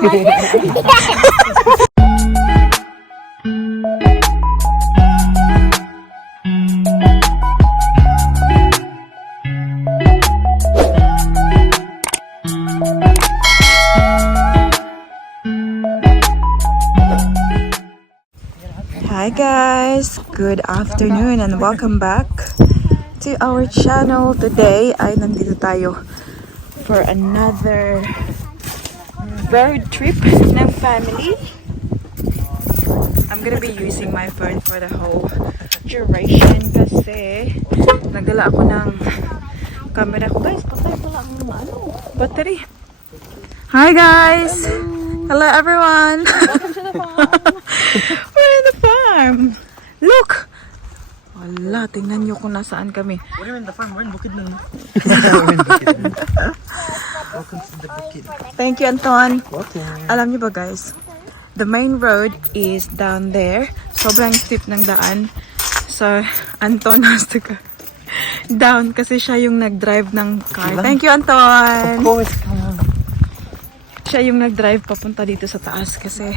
Hi guys, good afternoon and welcome back to our channel. Today ay nandito tayo for another road trip ng family. I'm gonna be using my phone for the whole duration kasi nagdala ako ng camera ko. Guys, patay pala ang battery. Hi guys! Hello everyone! Welcome to the farm! We're in the farm! Look! Wala, tingnan nyo kung nasaan kami. What do you mean the farm? We're in Bukid na. Welcome to the Bukid. Thank you, Anton. Welcome. Alam nyo ba guys, the main road is down there. Sobrang steep ng daan. So, Anton has to go down kasi siya yung nag-drive ng car. Thank you, Anton! Of course, come on. Siya yung nag-drive papunta dito sa taas kasi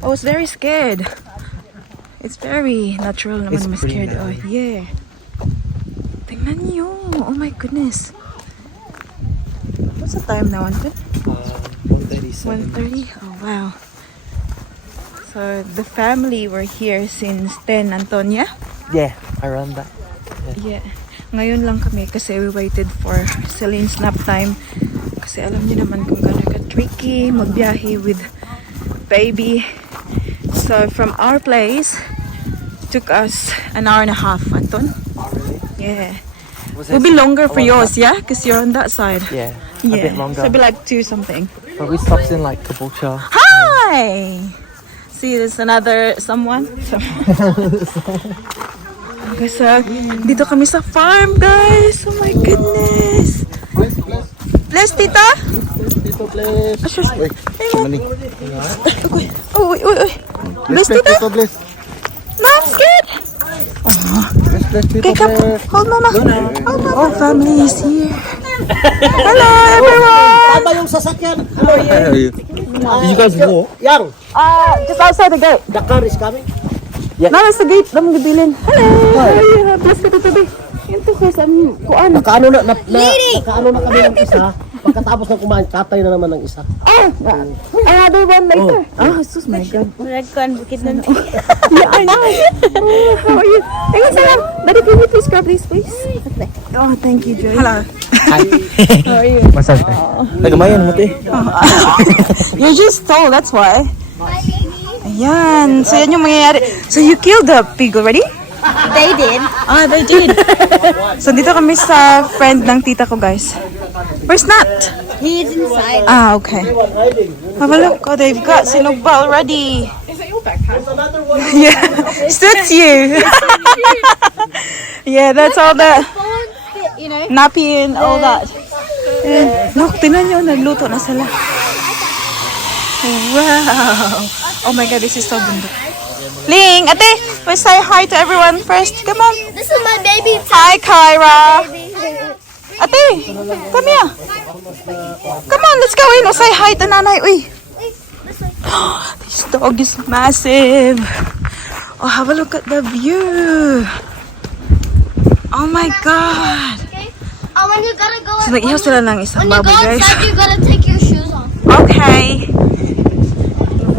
I was very scared. It's very natural naman na scared. Oh, yeah. Tingnan nyo. Oh my goodness. What's the time now, Anton? 1:30. Oh, wow. So, the family were here since 10, Antonia? Yeah, around that. Yeah. Ngayon lang kami kasi we waited for Celine's nap time. Kasi alam niyo naman kung gano'n ka-tricky magbiyahe with baby. So, from our place, took us an hour and a half, Anton. Oh, really? Yeah. It will be longer for yours, yeah? Because you're on that side. Yeah, a bit longer. So, it'll be like 2 something. But we stopped in like Caboolture. Hi! See, there's another someone. Okay, so, dito kami sa farm, guys. Oh my goodness. Bless, tita? Tito, bless. Wait, money. Oh, wait. Bless, tita? Bless. No, I'm scared. Oh. Bless, Okay, come. Hold mama. Hold mama. Oh, family is here. Hello, everyone. Tama yung sasakyan. How are you? Did you guys walk? Yang, Just outside the gate. the car is coming. No, nasa gate. Lamang gabilin. Hello. How are you? Bless ka, tita, babe. Yan to, guys. Kuan. Nakaano na kami ng isa. Pagkatapos ng kumain, katay na naman ng isa. Another one later. Oh, sus, my God. Nagkuhan bukid na. Yeah, I know. How are you? Ayun, salam. Daddy, can you please grab this, please? Oh, thank you, Joy. Hello. Hi. How are you? Masal ka. Nagamayan mo, te. You're just tall, that's why. Ayan. So, yan yung mangyayari. So, you killed the pig already? They did. Ah, they did. So, dito kami sa friend ng tita ko, guys. Where's Nat? He is inside. Ah, okay. Have a look. Oh, they've got sinugba already. Is it your backpack? Yeah. Suits you. Yeah, that's all the You know. nappy and all that. And, look, tinan nyo, nagluto na sila. Wow. Oh my God, this is so bundok. Ling, ate, let's say hi to everyone first. Come on. This is my baby. Hi, Kyra. Ate, come here. Come on, let's go in. Let's say hi to nanay. Uy. This dog is massive. Oh, have a look at the view. Oh my God. Okay. Oh, when you gotta go. So, nag-ihaw sila ng isang When you go baboy, guys. outside, you gotta take your shoes off. Okay.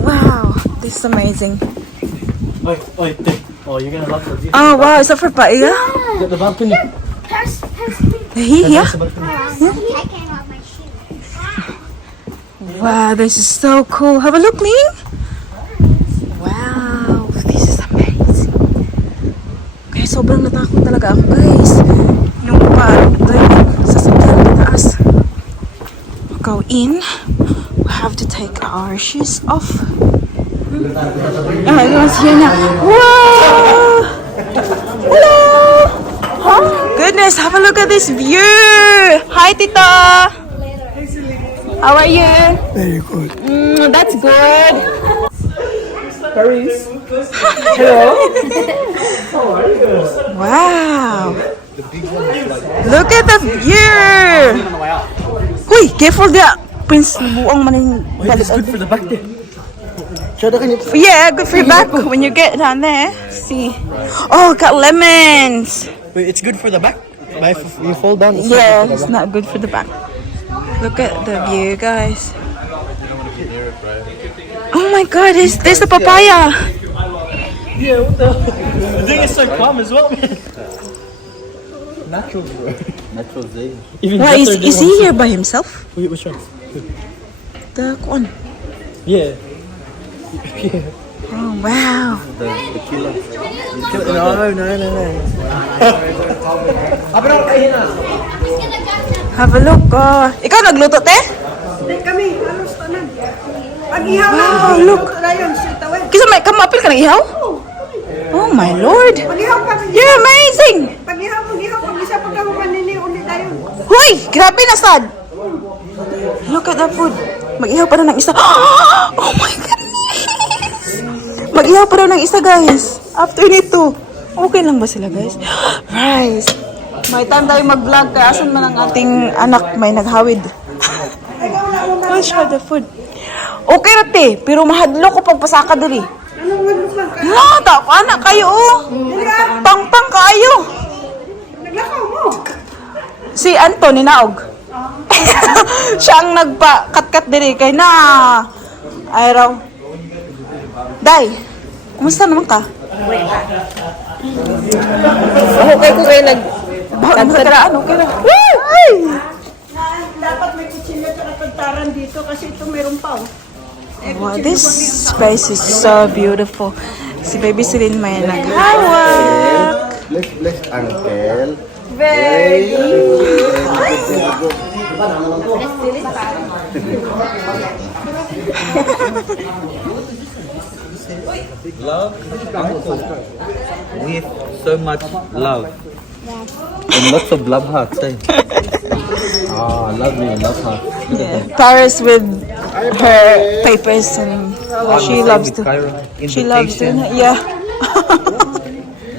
Wow, this is amazing. Oi, te. Oh, you're gonna love it. Oh, wow, is that for Paiga? Get the balcony. Pass Here? I came off my shoe. Wow, this is so cool. Have a look, Ling. Wow, this is amazing. Okay, sobrang natakot talaga ako, guys. Nung sa sakyan na taas. Go in. We have to take our shoes off. Oh, everyone's here now. Whoa! Hello! Oh, goodness, have a look at this view. Hi, Tita. How are you? Very good. That's good. Paris. Hello. Wow. Look at the view. Huy, careful there. Prince, buang man yung Wait, it's good for the back there. Show the kanya. Yeah, good for your back when you get down there. See. Oh, got lemons. Wait, it's good for the back. But if you fall down, it's Yeah, not good for it's the back. not good for the back. Look at the view, guys. Oh my God, there's the papaya. Yeah, what the? I think it's so calm as well, man. Natural, bro. Natural day. Even Why better is than he one- here by himself? Wait, which one? The one. Yeah. Oh wow. No. Have a look. Ikaw nagluto, te? Kami, halos tanan. Pag-ihaw na, Wow, look. rayon, straight away. Kisa may kamapil ka ng ihaw? Oh my Lord. Pag-ihaw pa, You're amazing. pag-ihaw, pag-isa pa ka manini, ulit tayo. Huy! Grabe na sad! Look at that food. Mag-ihaw pa na ng isa. Oh my goodness! Mag-ihaw pa na ng isa, guys. After nito. Okay lang ba sila, guys? Rice. May time tayo mag-vlog. Kaya asan man ang ating anak may naghawid. I'll show the food. Okay rate, pero mahadlo ko pagpasaka dali. Anong manok lang ka? Nata ko, anak kayo, oh. Pang-pang kayo. Naglakaw mo. Si Anton, ninaog. Siya ang nagpa-kat-kat diri kay na. Ay raw. Day, kumusta naman ka? Okay ko kayo nag... Bakit mo karaan? Okay lang. Ay! Dapat may kutsilyo at pagtaran dito kasi ito meron pa. Wow, this space is so beautiful. Si Baby Celine may naghawak. Let's uncle. Very Love, uncle, with so much love and lots of love hearts. Eh? Ah, lovely love hearts. Yeah. Paris with her papers and she loves to. She loves to. Yeah.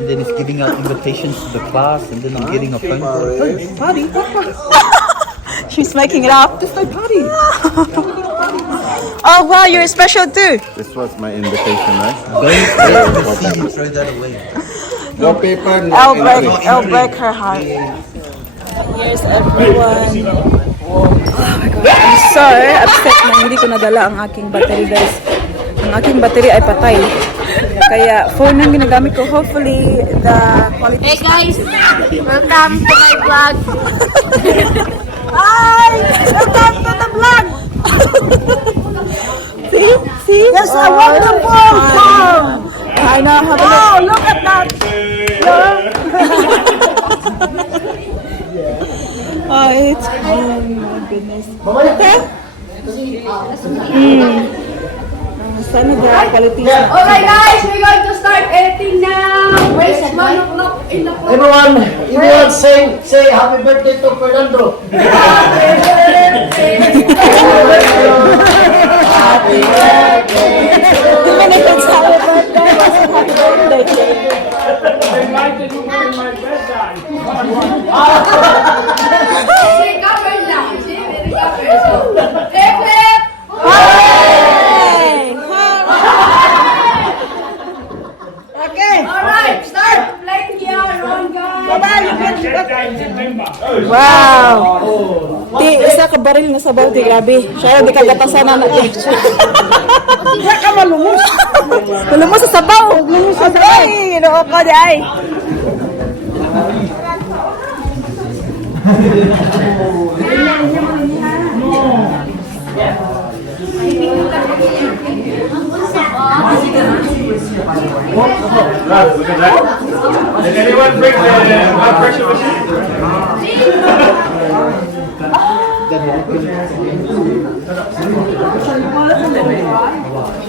And then it's giving out invitations to the class, and then I'm getting a phone call. Hey, party, She's making it up. just a party. Oh wow, you're special too. This was my invitation, right? Don't throw that away. No paper, no I'll break her heart. Here's everyone. Oh my God. I'm so upset na hindi ko nadala ang aking battery, guys. Ang aking battery ay patay. Kaya phone ang ginagamit ko. Hopefully the quality. Hey guys, welcome to my vlog. Hi! Welcome to the vlog! See? Yes, a wonderful farm! I know, have a look. Oh, look at that! Oh, it's... Oh my goodness. Okay? Sana the quality. Okay guys, we're going to start editing now. It's 1 o'clock in the morning. Everyone, everyone say happy birthday to Fernando. Happy birthday. Even if it's our birthday, happy birthday. See, covered lang. See, very covered. So, flip, flip. Hey! Alright, start playing here. One guy. Wow! Di, isa ka baril na sabaw, di grabe. Siya, di ka gatasan na natin. Siya ka malumos. Malumos sa sabaw. Malumos sa sabaw. Ay, noo ko di ay. Did anyone bring the blood pressure machine?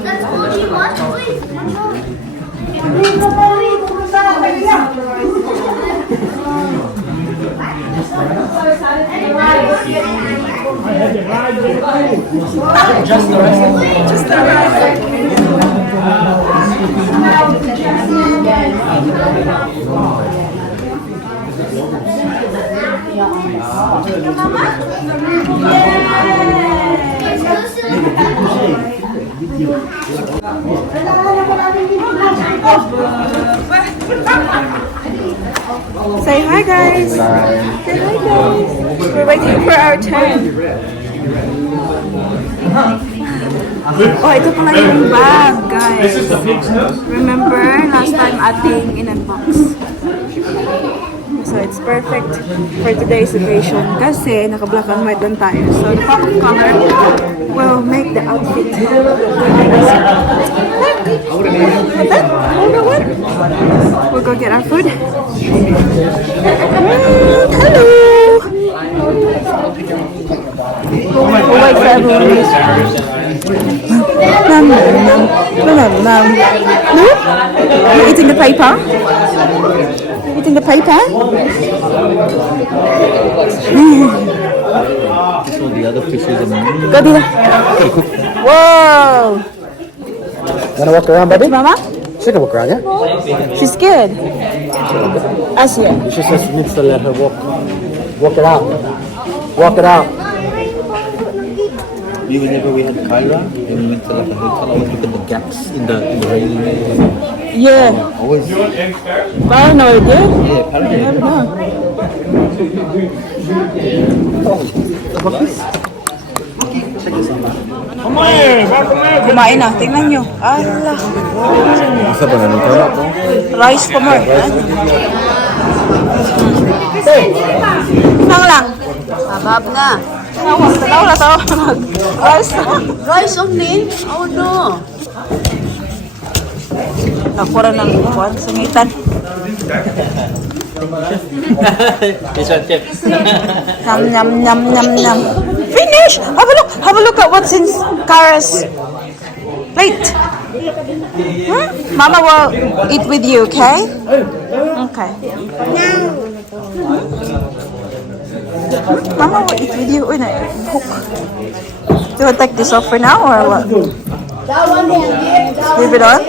That's all you want, please. Say hi, guys. Say hi, guys. We're waiting for our turn. Oh, ito pala yung bag, guys. Remember last time ating in-unbox? So it's perfect for today's occasion kasi naka-black and white lang tayo. So the pop of color will make the outfit. We'll go get our food. Hello! We'll wait for everyone. Nom, nom, nom, nom, nom. No? You're eating the paper? Eating the paper? So the other fishes are moving. Go, Dina. Whoa! Wanna walk around, baby? Mama? She can walk around, yeah? She's scared. Asia. She says she needs to let her walk. Walk it out. Walk it out. Whenever we had Kyra and we went to like a hotel, I always look at the gaps in the railing. Yeah. Always. Paranoid, yeah? Yeah, apparently. I don't know. Kumain na. Tingnan nyo. Ala. Rice pa more. Nang lang. Abab na. Wala to. Rice na. Rice only? Oh no. Nakura ng kuwan. Sumitan. Yum, yum, yum, yum, yum. Finish! Have a look! Have a look at what's in Kara's plate. Hmm? Mama will eat with you, okay? Okay. Mama will eat with you. Uy, hook. Do you want to take this off for now or what? Leave it on?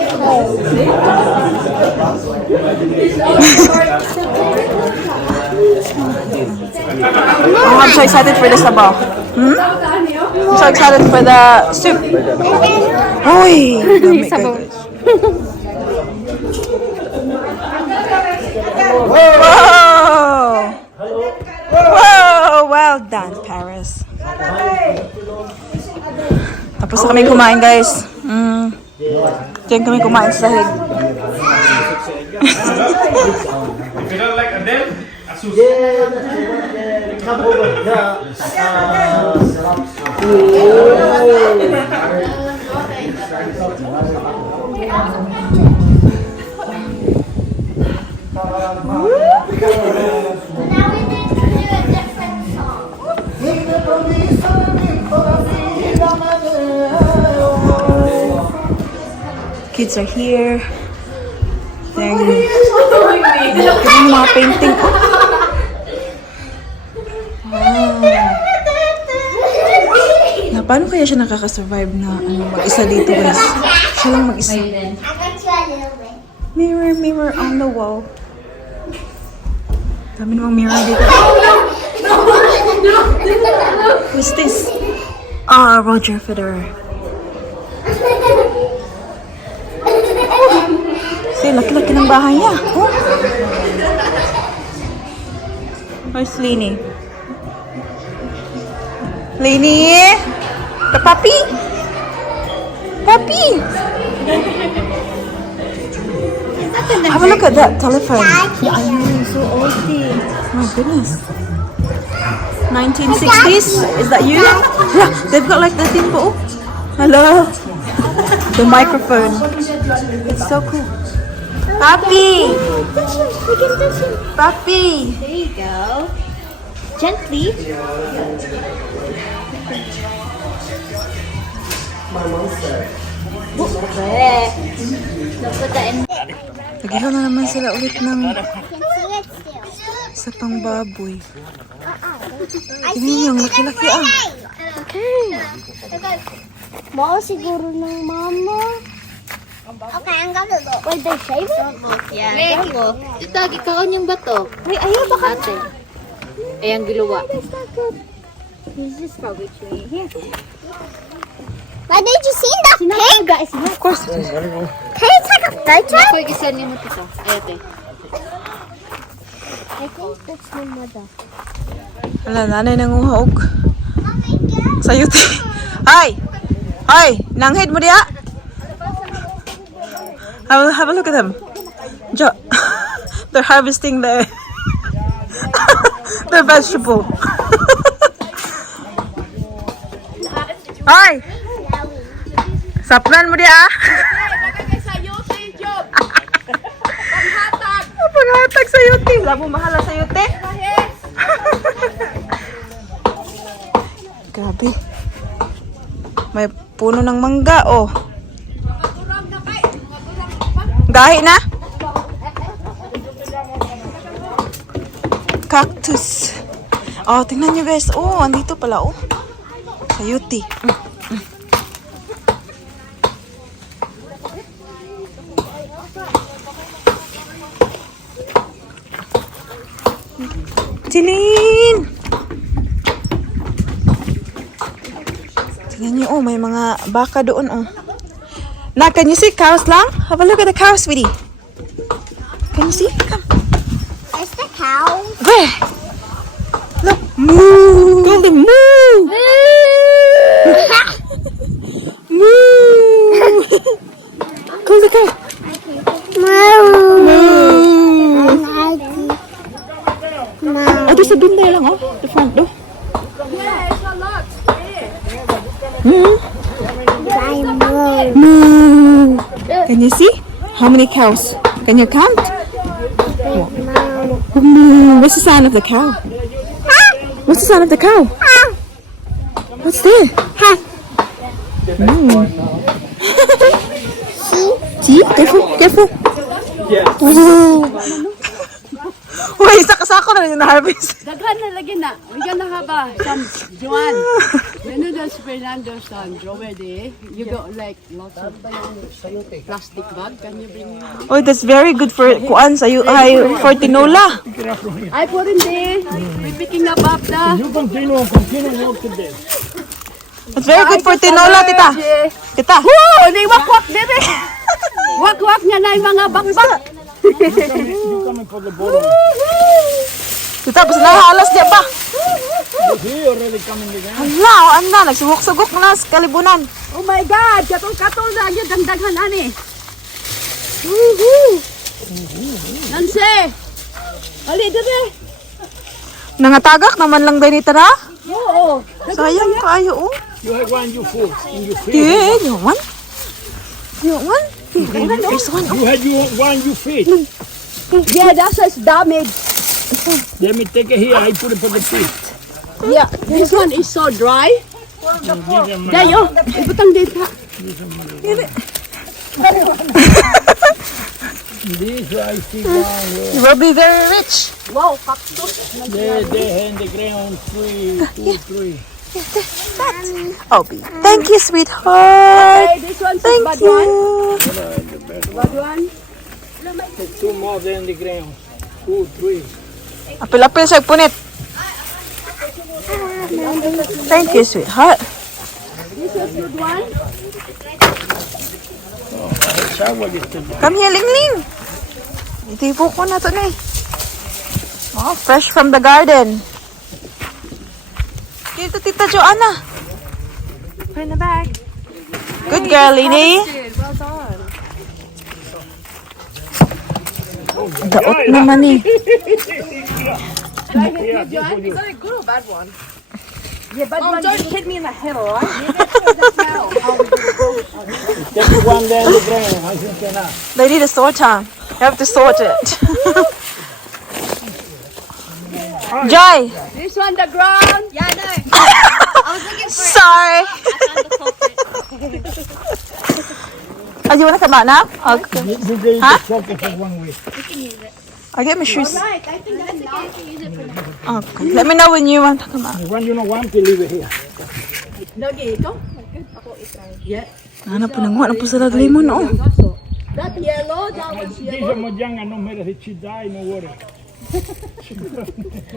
Oh, I'm so excited for the sabaw. Hmm? I'm so excited for the soup. Uy! Sabaw. Whoa! Whoa! Well done, Paris. Tapos na kami kumain, guys. Diyan kami kumain sa sahig. If you don't like Adele, Asus. Come over here. Kids are here. Then, yung mga painting. Na, paano kaya siya nakaka-survive na mag-isa dito, guys? Siya lang mag-isa. Mirror, mirror on the wall. Dami namang mirror dito. Who's this? Ah, Roger Federer. Kasi laki-laki ng bahay niya. Oh. Where's Lainey? Lainey? The puppy? Puppy! Have a look at that telephone. Yeah, I know, so old. My goodness. 1960s? Is that you? Yeah, they've got like the thing po. Hello. The microphone. It's so cool. Papi! We can touch him. Papi! There you go. Gently. Nagihaw na naman sila ulit ng I can see it still. isa pang baboy. I Tingnan niyo, ang laki-laki ah. Okay. Baka siguro ng mama. Okay, ang ganda do. Wait, they shave it? Yeah. Lego. Ito, gikaon yung bato. Wait, ayaw baka. Ate. Ayang giluwa. That's not good. He's just probably chewing. Here. Why did you see the pig? Of course. Can you take a photo? Koy isa ni mo tito. Ayate. I think that's my mother. Wala, nanay nanguhog. Sayuti. Hi! Hi! Nanghid mo diya? Have a look at them. They're harvesting their vegetable. Hi! Sapnan mo diya? Panghatag sayuti. Labo mahala sayuti. Grabe. May puno ng mangga, oh. Gahi na? Cactus. Oh, tingnan nyo guys. Oh, andito pala, oh. Sayuti. Tilin! Tingnan nyo, oh, may mga baka doon, oh. Now, can you see cows lang? Have a look at the cows, sweetie. Can you see? Come. It's the cow. Where? Look. Moo! Golden moo! Moo! Call the cow. Moo! Oh, there's a bin there lang, oh. The front door. Moo! Can you see? How many cows? Can you count? Moo! What's the sound of the cow? What's the sound of the cow? What's there? See? Careful, careful. Uy, isa kasako na yung na-harvest. Daghan na lagi na. We're gonna have some Joan. You know those Fernando's drawer there? You got like lots of plastic bag. Can you bring me? Oh, that's very good for kuan sa for tinola. I put in there. We're picking up the. You continue walk to there. It's very good for tinola, tita. Tita. Oh, they wak-wak dire. Wak-wak nga na yung mga bakbak. You coming for the bottom. Tita, basta nahalas niya pa. He already coming again. Hala, anda, nagsugok-sugok na sa kalibunan. Oh my God! Katol-katol na yun. Dagdagan ani. Nancy! Ali, dire. Nangatagak naman lang din ita na. Oo. Sayang kayo, oh. You have one you food in your feet. Yeah, you want? You want? There's one. You had one you feed. Yeah, that's what's damaged. Let me take it here. I put it for the feet. Yeah, this one is so dry. There you. Ibutang dito. This I see one. You will be very rich. Wow, cactus. They in the ground 3, 2, 3. Obi. Thank you, sweetheart. Hey, this one's Thank bad you. one. Bad one. Take 2 more there in the ground. 2, 3. Apil-apil siya punit. Thank you, sweetheart. This is good one. Shower yesterday. Come here, Ling-Ling. Itipo ko na ito na eh. Oh, fresh from the garden. Dito, Tita Joanna. Put in the bag. Good girl, Lini. Well done. Daot naman eh. Is that a good or bad one? Yeah, bad one. Don't hit me in the head, alright? Take one there in the ground. I think enough. They need a sort time. You have to sort it. Joy. This one, the ground. Yeah, I know. Sorry. Oh, you want to come out now? Okay. You Huh? soak it for 1 week. I'll get my shoes. Right, I think that's okay. You can use it for now. Okay. Let me know when you want to come out. When you don't want to leave it here. No, dito? Yeah. Ano po nang wala po sa lemon, oh. That yellow, that one's Dice yellow. Mojang, no matter if she die, no worry.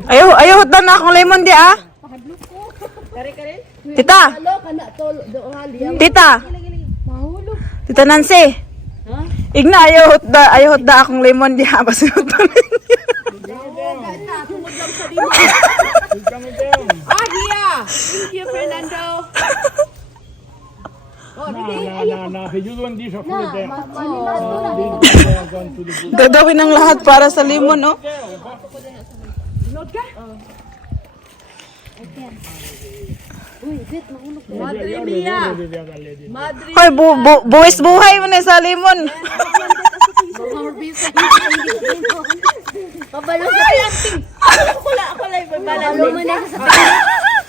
Ayaw na akong lemon di ah. Tita! Tita! Tita Nancy! Igna, ayot da akong lemon diha. Pasunod pa Here! Thank you, Fernando. No. You doing this or food there? Gagawin ng lahat para sa lemon, oh. Madre mia! Madre Hoy, buwis buhay mo na sa lemon. Pabalo sa planting. Pabalo mo na sa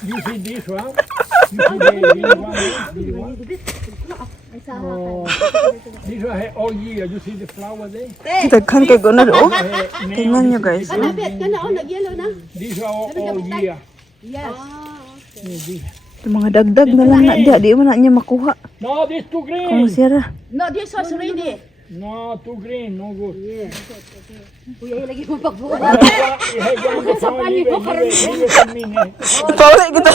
You see this one? You see this one? This one has all year. You see the flower there? Daghan kay gunad, oh. Tingnan nyo, guys. These are all year. Yung mga dagdag na lang na di mo na niya makuha. No, this too green. Kung sira. No, this was ready. No, too green. No good. Kuya, ilagay mo pagbuka. Pauli kita.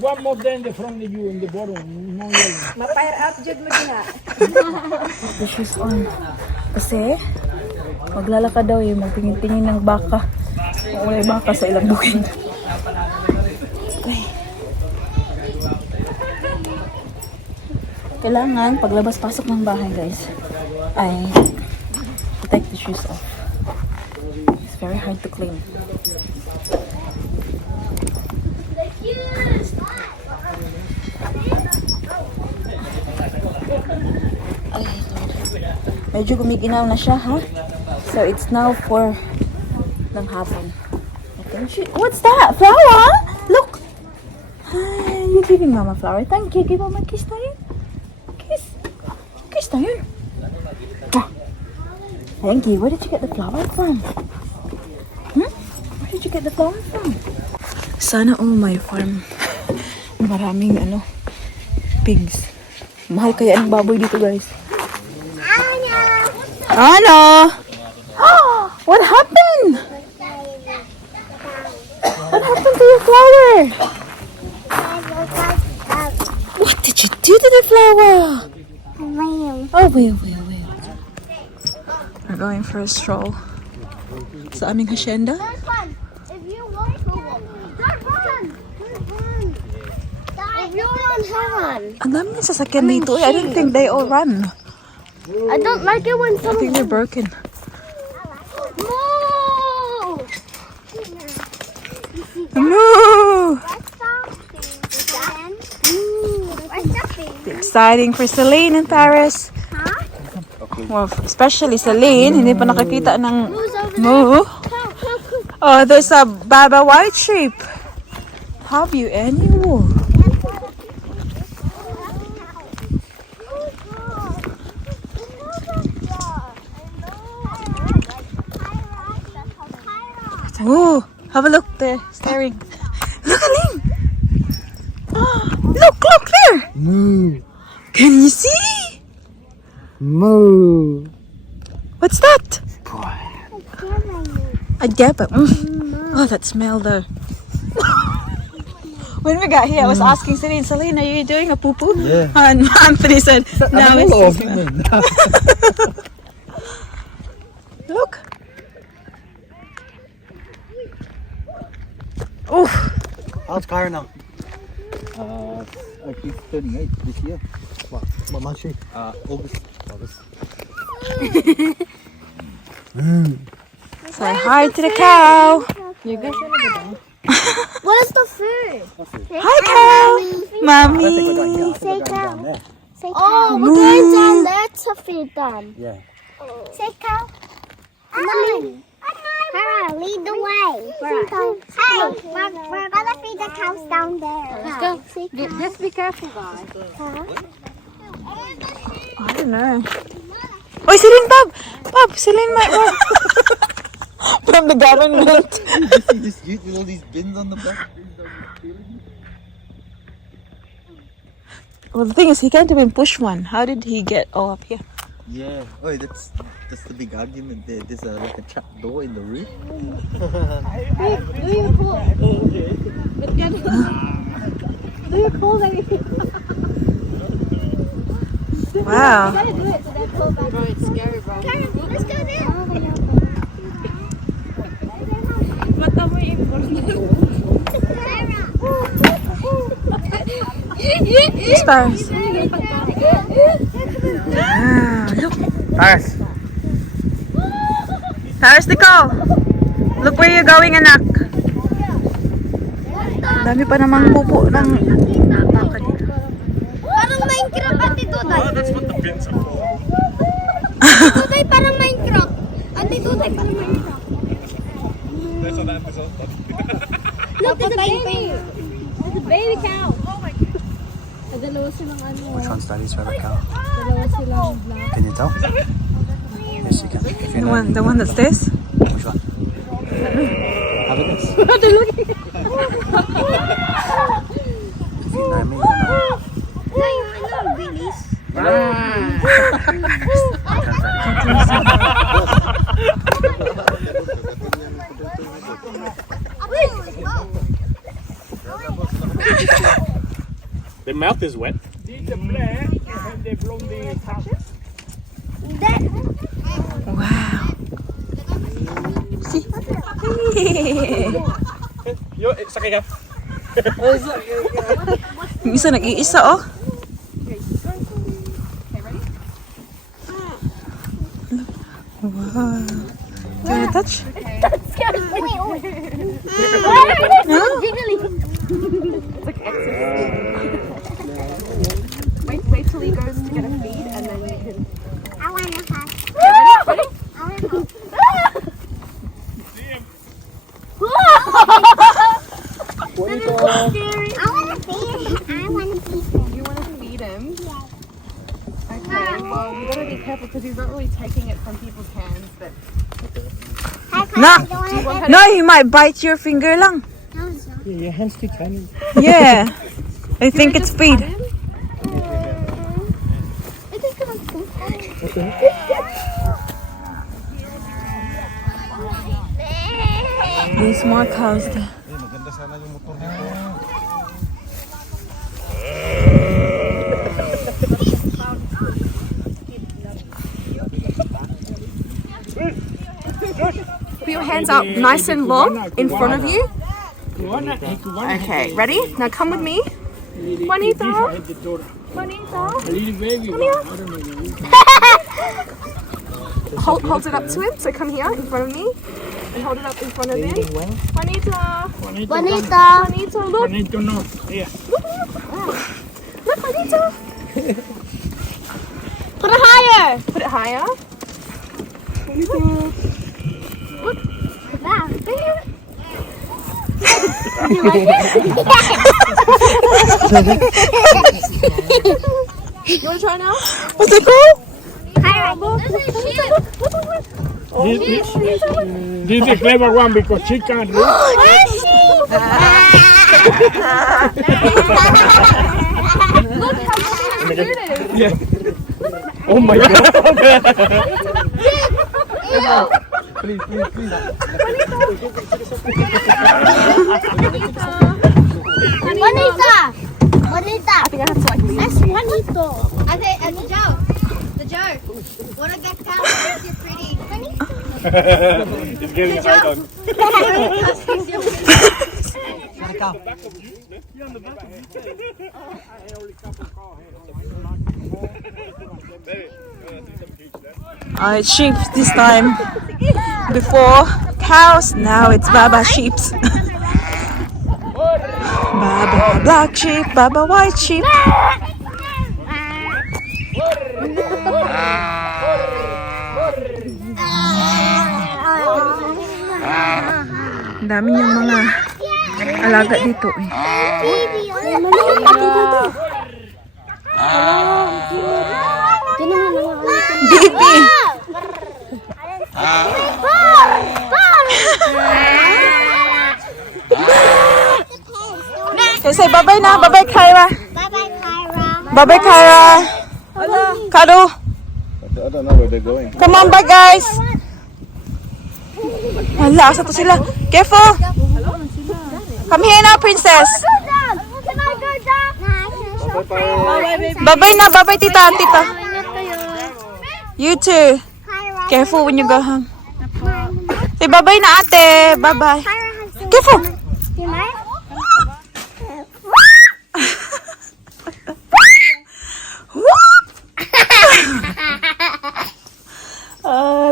One more than the from the you in the bottom. No yellow. Ma-fire up jud mo din ha. The shoes on. Kasi, maglalakad daw yung magtingin-tingin ng baka. Wala yung baka sa ilang bukid. Okay. Kailangan, paglabas-pasok ng bahay, guys, ay take the shoes off. It's very hard to clean. Ay, medyo gumiginaw na siya, ha? So, it's now 4 ng hapon. What's that? Flower? Look! Hi, you're giving Mama flower. Thank you. Give Mama a kiss na yun. Kiss. Kiss na yun. Ah. Thank you. Where did you get the flower from? Where did you get the flower from? Sana may farm. Maraming pigs. Mahal kaya ang baboy dito, guys. Ano? What happened? What happened to your flower? What did you do to the flower? Oh, wait. We're going for a stroll sa aming hacienda. If you want to run. If you want to run. Ang dami ng sasakyan dito. I don't think they all run. I don't like it when I someone think they're broken. move. No! What's that? Exciting for Celine and Paris. Well, especially Celine, hindi pa nakakita ng moo. Oh, there's a BABOY sheep. Have you any wool? Oh, have a look there, staring. Look, Aline! Look there! Moo. Can you see? Moo. What's that? A gabba. Oh, that smell though. When we got here, I was asking Celine, are you doing a poo-poo? Yeah. And Anthony said, no, it's the smell. Look. Oh, How's Kara now? She's 38 this year. What month she? August. say hi to the cow. Where's the food? Hi, cow. Mommy. Say cow. Say cow. Oh, we're going down there to feed them. Yeah. Say cow. Kara, lead the way. Hey, we're gonna feed the cows down there. Let's go. Let's be careful, guys. I don't know. Oh, Celine, Bob, Celine might run. From the government. You see this ute with all these bins on the back? Well, the thing is, he can't even push one. How did he get all up here? Yeah. Oh, that's the big argument there. There's like a trap door in the roof. Wow. Bro, it's scary, bro. Let's go there. Stars. Wow, look. Taras. Stars, Nicole. Look where you're going, anak. Dami pa namang pupo ng baka dito. Parang Minecraft, Ate Duday. That's what the pins are for. Duday, parang Minecraft. Ate Duday, parang Minecraft. There's an episode. Look, there's a baby. There's a baby cow. Oh my God. Dalawa silang ano. Which one's daddy's favorite cow? Dalawa silang black. Can you tell? Yes, you can. If you know. The one that's this? Which one? Have a guess. If you know me, you know. Ay, ano, bilis. The mouth is wet. These are black and they blown the top. Wow. See? Yo, sakay ka. Yung isa nag-iisa, oh. Wow. Do you wanna touch? No? Wait till he goes to get a feed and then you can. I want to touch. Ready? I want to You want to feed him? Okay, well, you gotta be careful because he's not really taking it from people's hands, but. No. No, he might bite your finger lang. Your hands too tiny. Yeah. I think it's feed. There's more cows there. Put your hands up nice and long in front of you. Okay, ready? Now come with me. Juanito. Juanito. Come here. Hold it up to him. So come here in front of me. And hold it up in front of him. Juanito. Bonita. Juanito, look. Juanito, no. Yeah. Look, Juanito. Put it higher. Put it higher. Look. Wow. There. You like it? You want to try now? What's it called? This is a clever one because she can't read. Look how cute it is. Yeah. Oh my God. Please. Bonita. Bonita. I think I have to like leave. That's bonito. The Joe. Wanna get down? It's pretty. It's getting hard on. It's sheep this time. Before cows, now it's Baba sheeps. Baba black sheep, Baba white sheep. Ang dami niyang mga alaga dito eh. Baby! Okay, say bye-bye na. Bye-bye, Kyra. Bye-bye, Kyra. Bye-bye, Kyra. Kado. I don't know where they're going. Come on, bye, guys. Wala, asa to sila? Careful. Come here now, princess. Can I go down? Bye-bye na. Bye-bye, tita. Tita. You too. Careful when you go home. Say bye-bye na, ate. Bye-bye. Careful.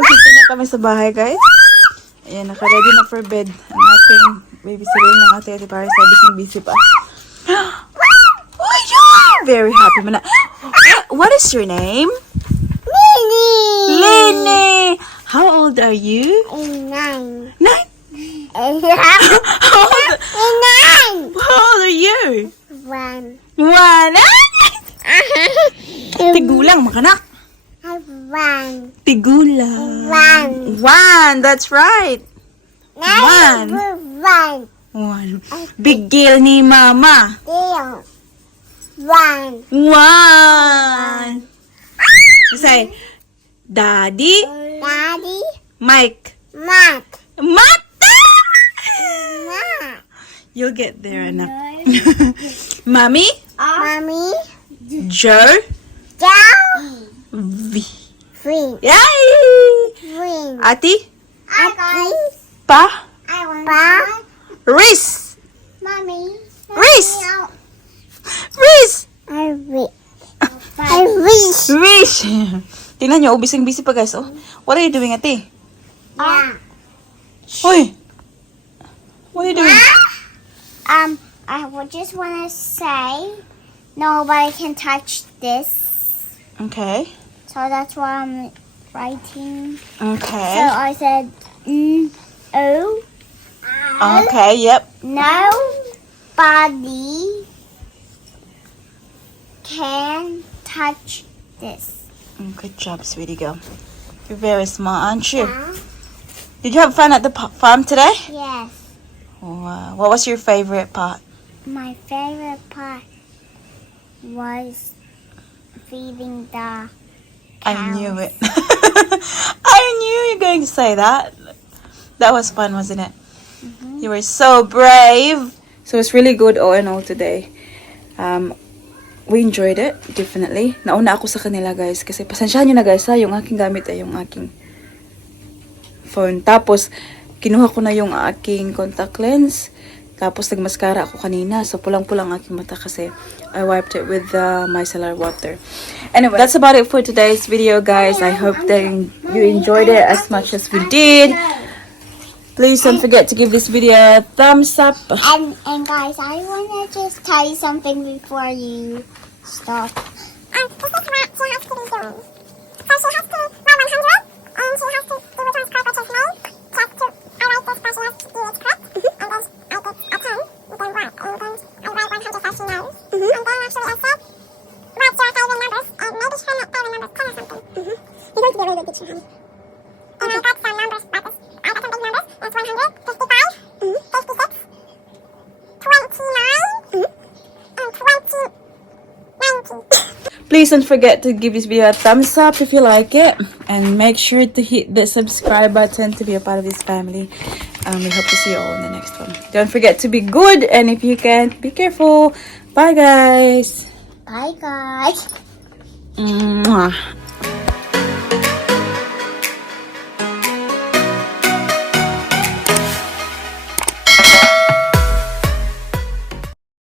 Dito na kami sa bahay, guys. Ayan, naka-ready na for bed. Ang ating babysitter ng ate Ate Paris. Busy pa. Oh, yeah! Very happy man. What is your name? Lily. How old are you? 9. 9? How old are you? 1. 1. Tigulang, makanak. 1. Tigulang. 1. That's right. 1. 1. 1. Bigil ni mama. 1. 1. Say, Daddy, Daddy, Mike. Matt, Matt! Matt, You'll get there, anak. Mommy, Mommy, Joe, Joe, V. Green, Yay! Green, Ati, Ugly, Pa, Pa, Reese. Mommy, Reese. Reese! I wish. Reese! Tingnan nyo, busy pa guys. Oh. What are you doing, ate? Yeah. Hoy! What are you doing? I would just want to say nobody can touch this. Okay. So that's why I'm writing. Okay. So I said, O. Okay, yep. Nobody can touch this. Good job, sweetie girl. You're very smart, aren't you? Did you have fun at the farm today? Yes. Wow. What was your favorite part? My favorite part was feeding the I cows. knew it. I knew you were going to say that. That was fun, wasn't it? You were so brave. So it's really good all in all today. We enjoyed it, definitely. Nauna ako sa kanila, guys. Kasi pasensyahan nyo na, guys, ha. Yung aking gamit ay yung aking phone. Tapos, kinuha ko na yung aking contact lens. Tapos, nagmascara ako kanina. So, pulang-pulang aking mata kasi I wiped it with micellar water. Anyway, that's about it for today's video, guys. I hope that you enjoyed it as much as we did. Please don't forget to give this video a thumbs up. And guys, I want to just tell you something before you stop. This is what she has to be doing. So she has to buy 100, and she has to do it on purpose of me. She has to, I write this, but she has to do it correct. And then I put a 10, you don't write, and then I write 100 as she knows. And then actually I said, what's your favorite numbers? And maybe her favorite numbers 10 or something. You're going to be a really good teacher, honey. And I got some numbers, but I got some big numbers. It's 100, 55, 56, 29, and 20, 90. Please don't forget to give this video a thumbs up if you like it. And make sure to hit the subscribe button to be a part of this family. We hope to see you all in the next one. Don't forget to be good. And if you can, be careful. Bye, guys. Bye, guys. Mwah.